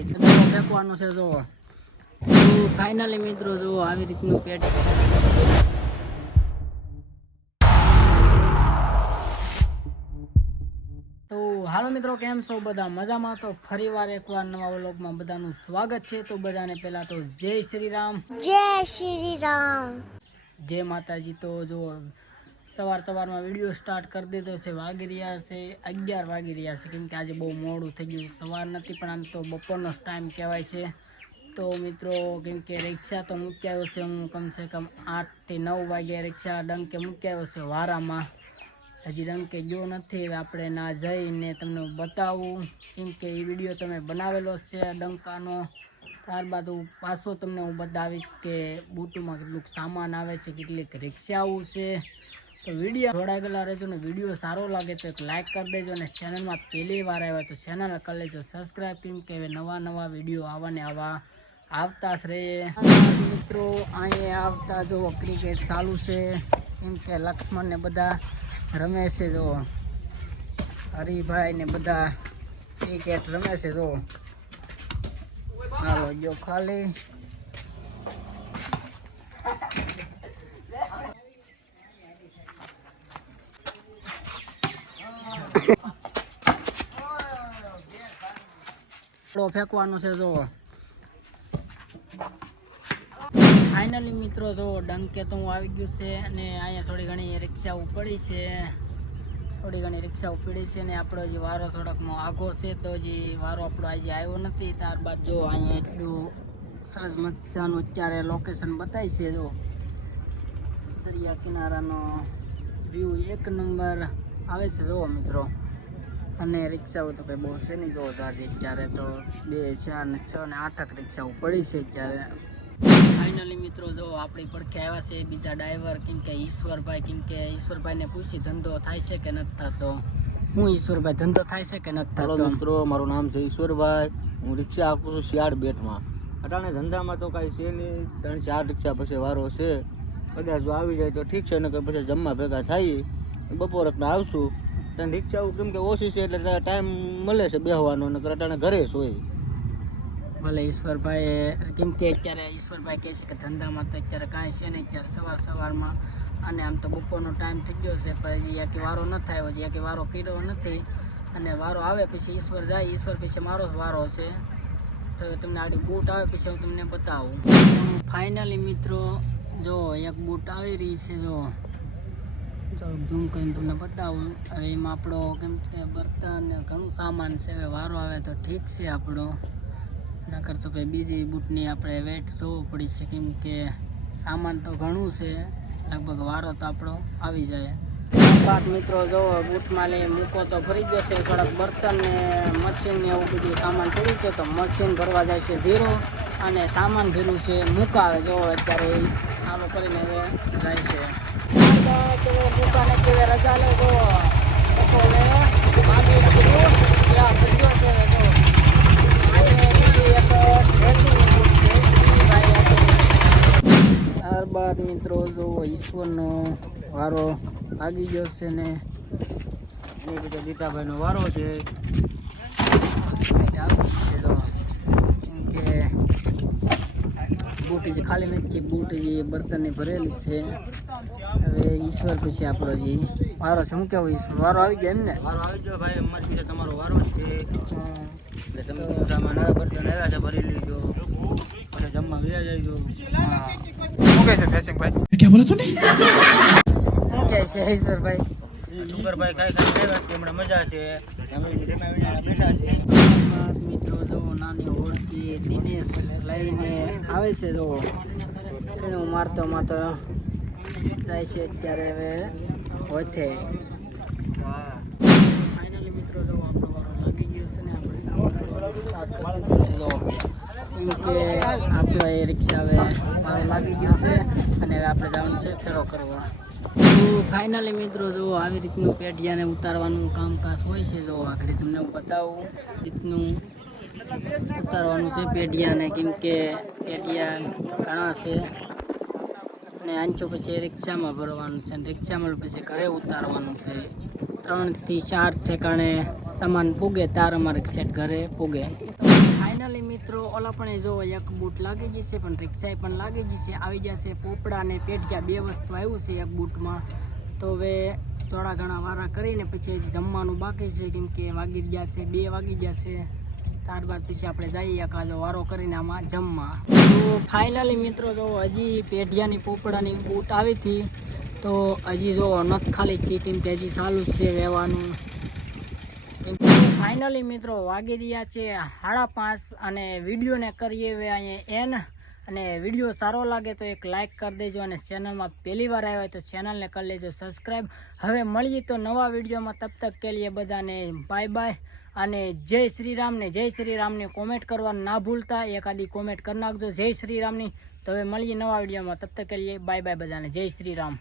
ફેંકવાનું છે જો ફાઇનલી મિત્રો જો આવી રીતનું પેટ તો હાલો મિત્રો કેમ છો બધા મજામાં તો ફરીવાર એકવાર નવા વ્લોગમાં બધાનું સ્વાગત છે તો બધાને પહેલા તો જય શ્રી રામ જય માતાજી તો જો સવારમાં વિડીયો સ્ટાર્ટ કરી દીધો છે વાગી રહ્યા છે 11 વાગી રહ્યા છે કેમ કે આજે બહુ મોડું થઈ ગયું સવાર નથી પણ આમ તો બપોરનો ટાઈમ કહેવાય છે તો મિત્રો કેમ કે રિક્ષા તો મૂકી આવ્યો છે હું કમસે કમ 8 થી 9 વાગ્યા રિક્ષા ડંકે મૂકી આવ્યો છે વારામાં હજી ડંકે ગયો નથી આપણે ના જઈને તમને બતાવું કેમ કે એ વિડીયો તમે બનાવેલો છે ડંકાનો ત્યારબાદ હું પાછો તમને હું બતાવીશ કે બૂટુમાં કેટલું સામાન આવે છે કેટલીક રિક્ષાઓ છે તો વિડીયો જોડાયેલા રહેજો ને વિડીયો સારો લાગે તો એક લાઇક કરી દેજો અને ચેનલમાં પહેલી વાર આવ્યા તો ચેનલ કરી લેજો સબસ્ક્રાઈબ કેમ કે નવા વિડીયો આવા આવતા જ રહે મિત્રો અહીંયા આવતા જો ક્રિકેટ ચાલુ છે કેમ કે લક્ષ્મણ ને બધા રમે છે જો હરિભાઈ ને બધા ક્રિકેટ રમે છે જો હાલો જો ખાલી ફેંકવાનું છે જો ફાઇનલી મિત્રો જો ડંકે તો હું આવી ગયું છે અને અહીંયા થોડી ઘણી રિક્ષા પડી છે ને આપણો જે વારો સડકનો આઘો છે તો જે વારો આપણો આજે આવ્યો નથી ત્યારબાદ જો અહીંયા એટલું સરસ મજાનું અત્યારે લોકેશન બતાવી છે જો દરિયા કિનારાનો વ્યૂ 1 નંબર આવે છે જો મિત્રો અને રિક્ષાઓ તો કંઈ બહુ છે નહીં જો આજે અત્યારે તો 2 4 ને 6 ને 8 રિક્ષાઓ પડી છે અત્યારે ફાઇનલી મિત્રો જો આપણી પડખે આવ્યા છે બીજા ડ્રાઈવર કેમ કે ઈશ્વરભાઈને પૂછી ધંધો થાય છે કે નથી થતો હું ઈશ્વરભાઈ ધંધો થાય છે કે નથી થતો મિત્રો મારું નામ છે ઈશ્વરભાઈ હું રિક્ષા આપું છું શિયાળ બેટમાં અટાણે ધંધામાં તો કાંઈ છે નહીં 3-4 રિક્ષા પછી વારો છે કદાચ જો આવી જાય તો ઠીક છે નકર પછી જમવા ભેગા થાય બપોરકના આવશું ત્યાં રિક્ષાઓ કેમ કે ઓછી છે એટલે ટાઈમ મળે છે બેસવાનો નકર અટાણે ઘરે જ હોય ભલે ઈશ્વરભાઈ કેમ કે અત્યારે ઈશ્વરભાઈ કહે છે કે ધંધામાં તો અત્યારે કાંઈ છે નહીં અત્યારે સવારમાં અને આમ તો બપોરનો ટાઈમ થઈ ગયો છે પણ હજી યાકી વારો ન થાય હજી યાકી વારો કર્યો નથી અને વારો આવે પછી ઈશ્વર પછી મારો જ વારો છે તો તમને આડી બૂટ આવે પછી હું તમને બતાવું ફાઇનલી મિત્રો જો એક બૂટ આવી રહી છે જો ઝૂમ કરીને તમને બતાવું હવે એમાં આપણો કેમ કે બર્તન ઘણું સામાન છે હવે વારો આવે તો ઠીક છે આપણો નકર તો ભાઈ બીજી બૂટની આપણે વેટ જોવું પડી છે કેમ કે સામાન તો ઘણું છે લગભગ વારો તો આપણો આવી જાય બાદ મિત્રો જો બૂટમાં લઈ મૂકો તો ભરી ગયો છે થોડાક બર્તન ને મશીન ને એવું બધું સામાન પડ્યું છે તો મશીન ભરવા જાય છે ધીરો અને સામાન ભર્યું છે મુકાવે જો અત્યારે ચાલુ કરીને હવે જાય છે મુકાને કેવી રજા લે જો ત્યારબાદ મિત્રો જો ઈશ્વરનો વારો લાગી ગયો છે ને બીજા ગીતાભાઈનો વારો છે કેમ કે બૂટ જે ખાલી નથી બૂટ જે બર્તનની ભરેલી છે હવે ઈશ્વર પછી આપણો જે વારો છે શું કેવું ઈશ્વર વારો આવી ગયો એમ ને વારો આવી ગયો ભાઈ અમારી બીજા તમારો વારો છે એટલે તમે સામાન આવે બર્તન આવ્યા છે ભરી લેજો પછી જમવા વ્યા જઈજો શું કહે છે ફેસિંગભાઈ શું કહે છે ઈશ્વરભાઈ સુગરભાઈ ખાઈ હમણાં મજા છે બેઠા છે મિત્રો જો નાની હોળકી દિનેશ લઈને આવે છે જો એને હું મારતો જાય છે અત્યારે હવે હોથે ફાઇનલી મિત્રો જો આપણો વારો લાગી ગયો છે ને આપણે સ્ટાર્ટ કરી દીધું છે કેમ કે આપણો એ રિક્ષા હવે વારો લાગી ગયો છે અને હવે આપણે જવાનું છે ફેરો કરવા તો ફાઇનલી મિત્રો જો આવી રીતનું પેઢિયાને ઉતારવાનું કામકાજ હોય છે જો આગળ તમને હું બતાવું રીતનું ઉતારવાનું છે પેઢિયાને કેમ કે પેઢિયા ઘણા છે અને આંચો પછી રિક્ષામાં ભરવાનું છે રિક્ષામાં પછી ઘરે ઉતારવાનું છે 3 થી 4 ઠેકાણે સામાન પૂગે તાર અમારે સેટ ઘરે પૂગે ફાઇનલી મિત્રો ઓલા પણ જો એક બૂટ લાગી જશે પણ રિક્ષા પણ લાગી જશે આવી જશે પોપડા અને પેટિયા બે વસ્તુ આવ્યું છે એક બૂટમાં તો હવે થોડા ઘણા વારા કરીને પછી જમવાનું બાકી છે કેમ કે વાગી ગયા છે 2 વાગી ગયા છે ત્યારબાદ પછી આપણે જઈએ એકાદો વારો કરીને આમાં જમવા તો ફાઇનલી મિત્રો જો હજી પેઢિયાની પોપડાની બૂટ આવી હતી તો હજી જો નથી ખાલી થઈ કેમ કે હજી ચાલુ જ છે વહેવાનું ફાઇનલી મિત્રો વાગી રહ્યા છે 5:30 અને વિડીયોને કરીએ હવે અહીંયા એન અને વિડીયો સારો લાગે તો એક લાઇક કરી દેજો અને ચેનલમાં પહેલી વાર આવ્યા હોય તો ચેનલને કરી લેજો સબસ્ક્રાઈબ હવે મળીએ તો નવા વિડીયોમાં તબ તક કે લીએ બધાને બાય બાય અને જય શ્રી રામને કોમેન્ટ કરવાનું ના ભૂલતા એકાદી કોમેન્ટ કરી નાખજો જય શ્રી રામની તો હવે મળીએ નવા વિડીયોમાં તબ તક કે લીએ બાય બાય બધાને જય શ્રી રામ